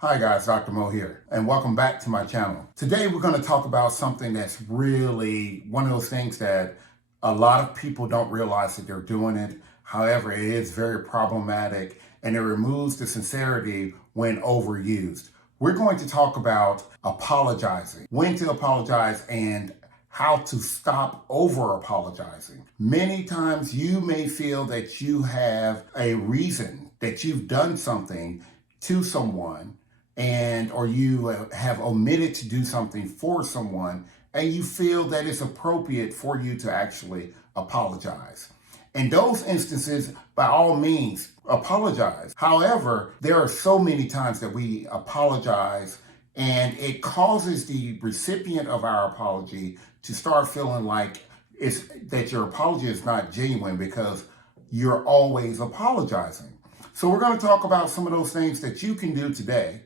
Hi guys, Dr. Mo here, and welcome back to my channel. Today we're going to talk about something that's really one of those things that a lot of people don't realize that they're doing it. However, it is very problematic and it removes the sincerity when overused. We're going to talk about apologizing, when to apologize, and how to stop over apologizing. Many times you may feel that you have a reason that you've done something to someone or you have omitted to do something for someone, and you feel that it's appropriate for you to actually apologize. In those instances, by all means, apologize. However, there are so many times that we apologize and it causes the recipient of our apology to start feeling like that your apology is not genuine because you're always apologizing. So we're going to talk about some of those things that you can do today,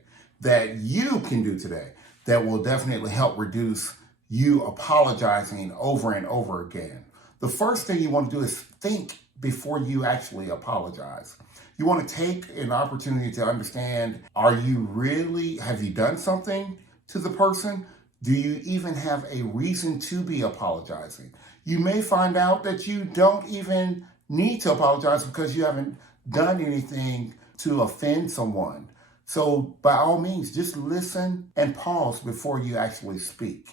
that will definitely help reduce you apologizing over and over again. The first thing you want to do is think before you actually apologize. You want to take an opportunity to understand, have you done something to the person? Do you even have a reason to be apologizing? You may find out that you don't even need to apologize because you haven't done anything to offend someone. So by all means, just listen and pause before you actually speak.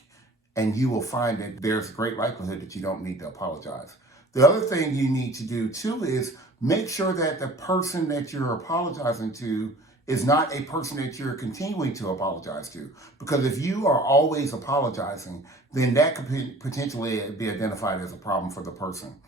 And you will find that there's a great likelihood that you don't need to apologize. The other thing you need to do too is make sure that the person that you're apologizing to is not a person that you're continuing to apologize to. Because if you are always apologizing, then that could potentially be identified as a problem for the person.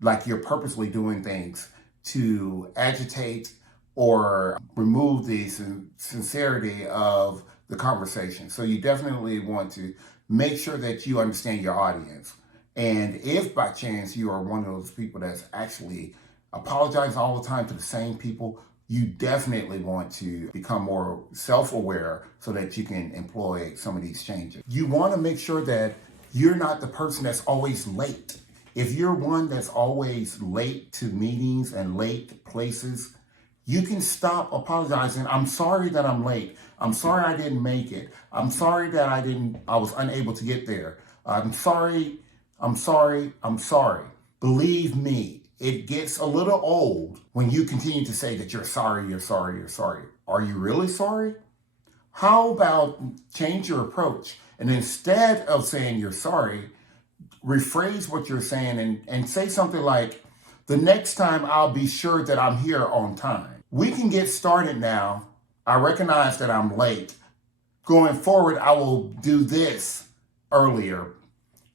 Like you're purposely doing things to agitate or remove the sincerity of the conversation. So you definitely want to make sure that you understand your audience. And if by chance you are one of those people that's actually apologizing all the time to the same people, you definitely want to become more self-aware so that you can employ some of these changes. You want to make sure that you're not the person that's always late. If you're one that's always late to meetings and late places, you can stop apologizing. I'm sorry that I'm late. I'm sorry I didn't make it. I'm sorry that I was unable to get there. I'm sorry. Believe me, it gets a little old when you continue to say that you're sorry. Are you really sorry? How about change your approach? And instead of saying you're sorry, rephrase what you're saying and say something like, the next time I'll be sure that I'm here on time. We can get started now. I recognize that I'm late. Going forward, I will do this earlier.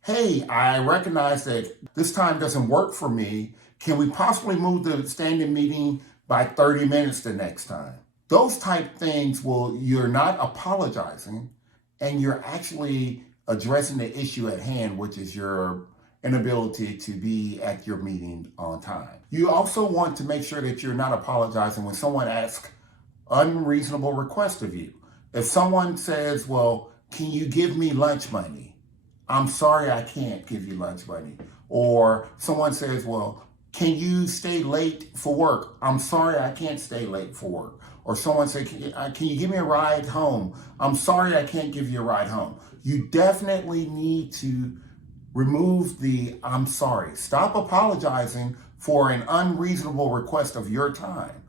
Hey, I recognize that this time doesn't work for me. Can we possibly move the standing meeting by 30 minutes the next time? Those type things you're not apologizing and you're actually addressing the issue at hand, which is your inability to be at your meeting on time. You also want to make sure that you're not apologizing when someone asks unreasonable requests of you. If someone says, well, can you give me lunch money? I'm sorry, I can't give you lunch money. Or someone says, well, can you stay late for work? I'm sorry, I can't stay late for work. Or someone say, can you give me a ride home? I'm sorry, I can't give you a ride home. You definitely need to remove the I'm sorry. Stop apologizing for an unreasonable request of your time.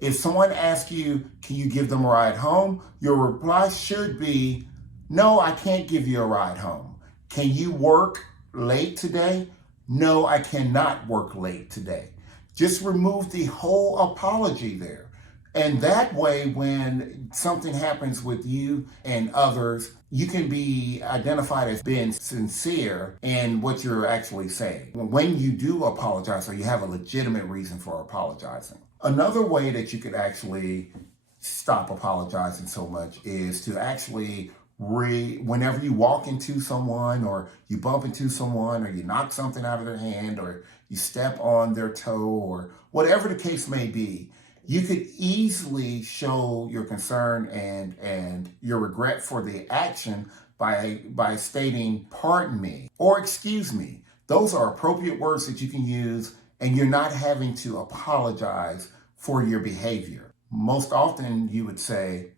If someone asks you, can you give them a ride home? Your reply should be, no, I can't give you a ride home. Can you work late today? No, I cannot work late today. Just remove the whole apology there. And that way, when something happens with you and others, you can be identified as being sincere in what you're actually saying. When you do apologize, or you have a legitimate reason for apologizing. Another way that you could actually stop apologizing so much is to actually whenever you walk into someone or you bump into someone or you knock something out of their hand or you step on their toe or whatever the case may be, you could easily show your concern and your regret for the action by stating, pardon me, or excuse me. Those are appropriate words that you can use, and you're not having to apologize for your behavior. Most often you would say,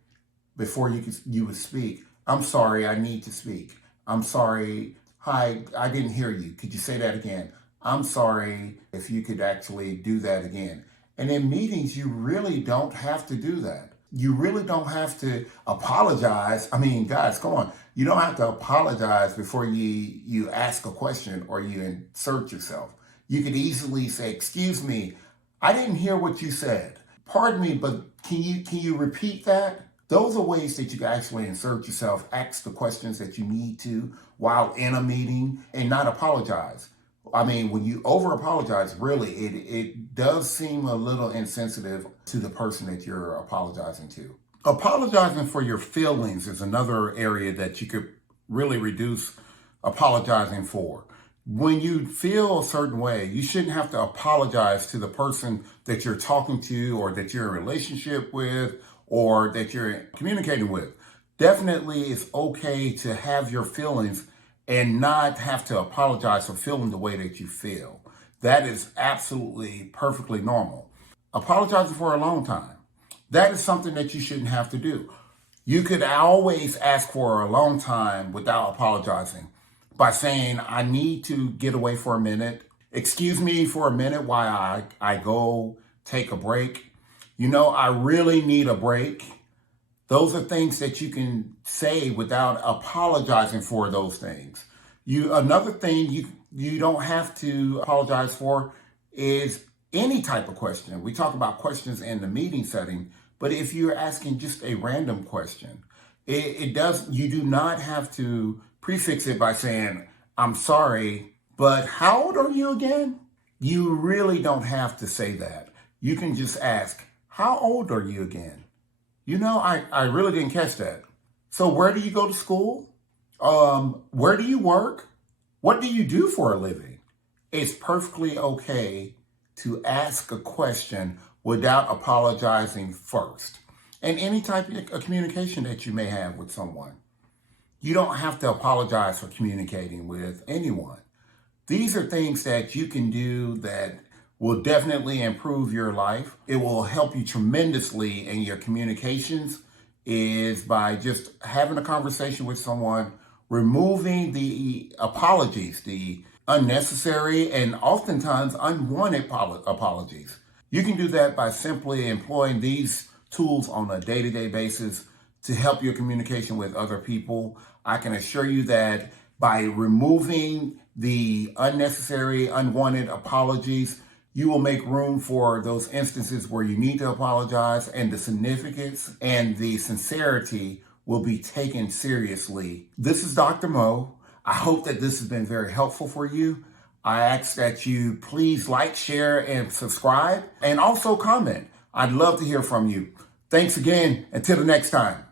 before you would speak. I'm sorry, I need to speak. I'm sorry, hi, I didn't hear you. Could you say that again? I'm sorry, if you could actually do that again. And in meetings, you really don't have to do that. You really don't have to apologize. I mean, guys, come on. You don't have to apologize before you ask a question or you insert yourself. You could easily say, "Excuse me, I didn't hear what you said. Pardon me, but can you repeat that?" Those are ways that you can actually insert yourself, ask the questions that you need to while in a meeting, and not apologize. I mean, when you over apologize, really, it does seem a little insensitive to the person that you're apologizing to. Apologizing for your feelings is another area that you could really reduce apologizing for. When you feel a certain way, you shouldn't have to apologize to the person that you're talking to or that you're in a relationship with or that you're communicating with. Definitely, it's okay to have your feelings and not have to apologize for feeling the way that you feel. That is absolutely perfectly normal. Apologizing for a long time, that is something that you shouldn't have to do. You could always ask for a long time without apologizing by saying, "I need to get away for a minute. Excuse me for a minute while I go take a break. I really need a break." Those are things that you can say without apologizing for those things. Another thing you don't have to apologize for is any type of question. We talk about questions in the meeting setting, but if you're asking just a random question, you do not have to prefix it by saying, "I'm sorry, but how old are you again?" You really don't have to say that. You can just ask, "How old are you again?" I really didn't catch that. So where do you go to school? Where do you work? What do you do for a living? It's perfectly okay to ask a question without apologizing first. And any type of communication that you may have with someone, you don't have to apologize for communicating with anyone. These are things that you can do that will definitely improve your life. It will help you tremendously in your communications is by just having a conversation with someone, removing the apologies, the unnecessary and oftentimes unwanted apologies. You can do that by simply employing these tools on a day-to-day basis to help your communication with other people. I can assure you that by removing the unnecessary, unwanted apologies, you will make room for those instances where you need to apologize, and the significance and the sincerity will be taken seriously. This is Dr. Mo. I hope that this has been very helpful for you. I ask that you please like, share, and subscribe, and also comment. I'd love to hear from you. Thanks again. Until the next time.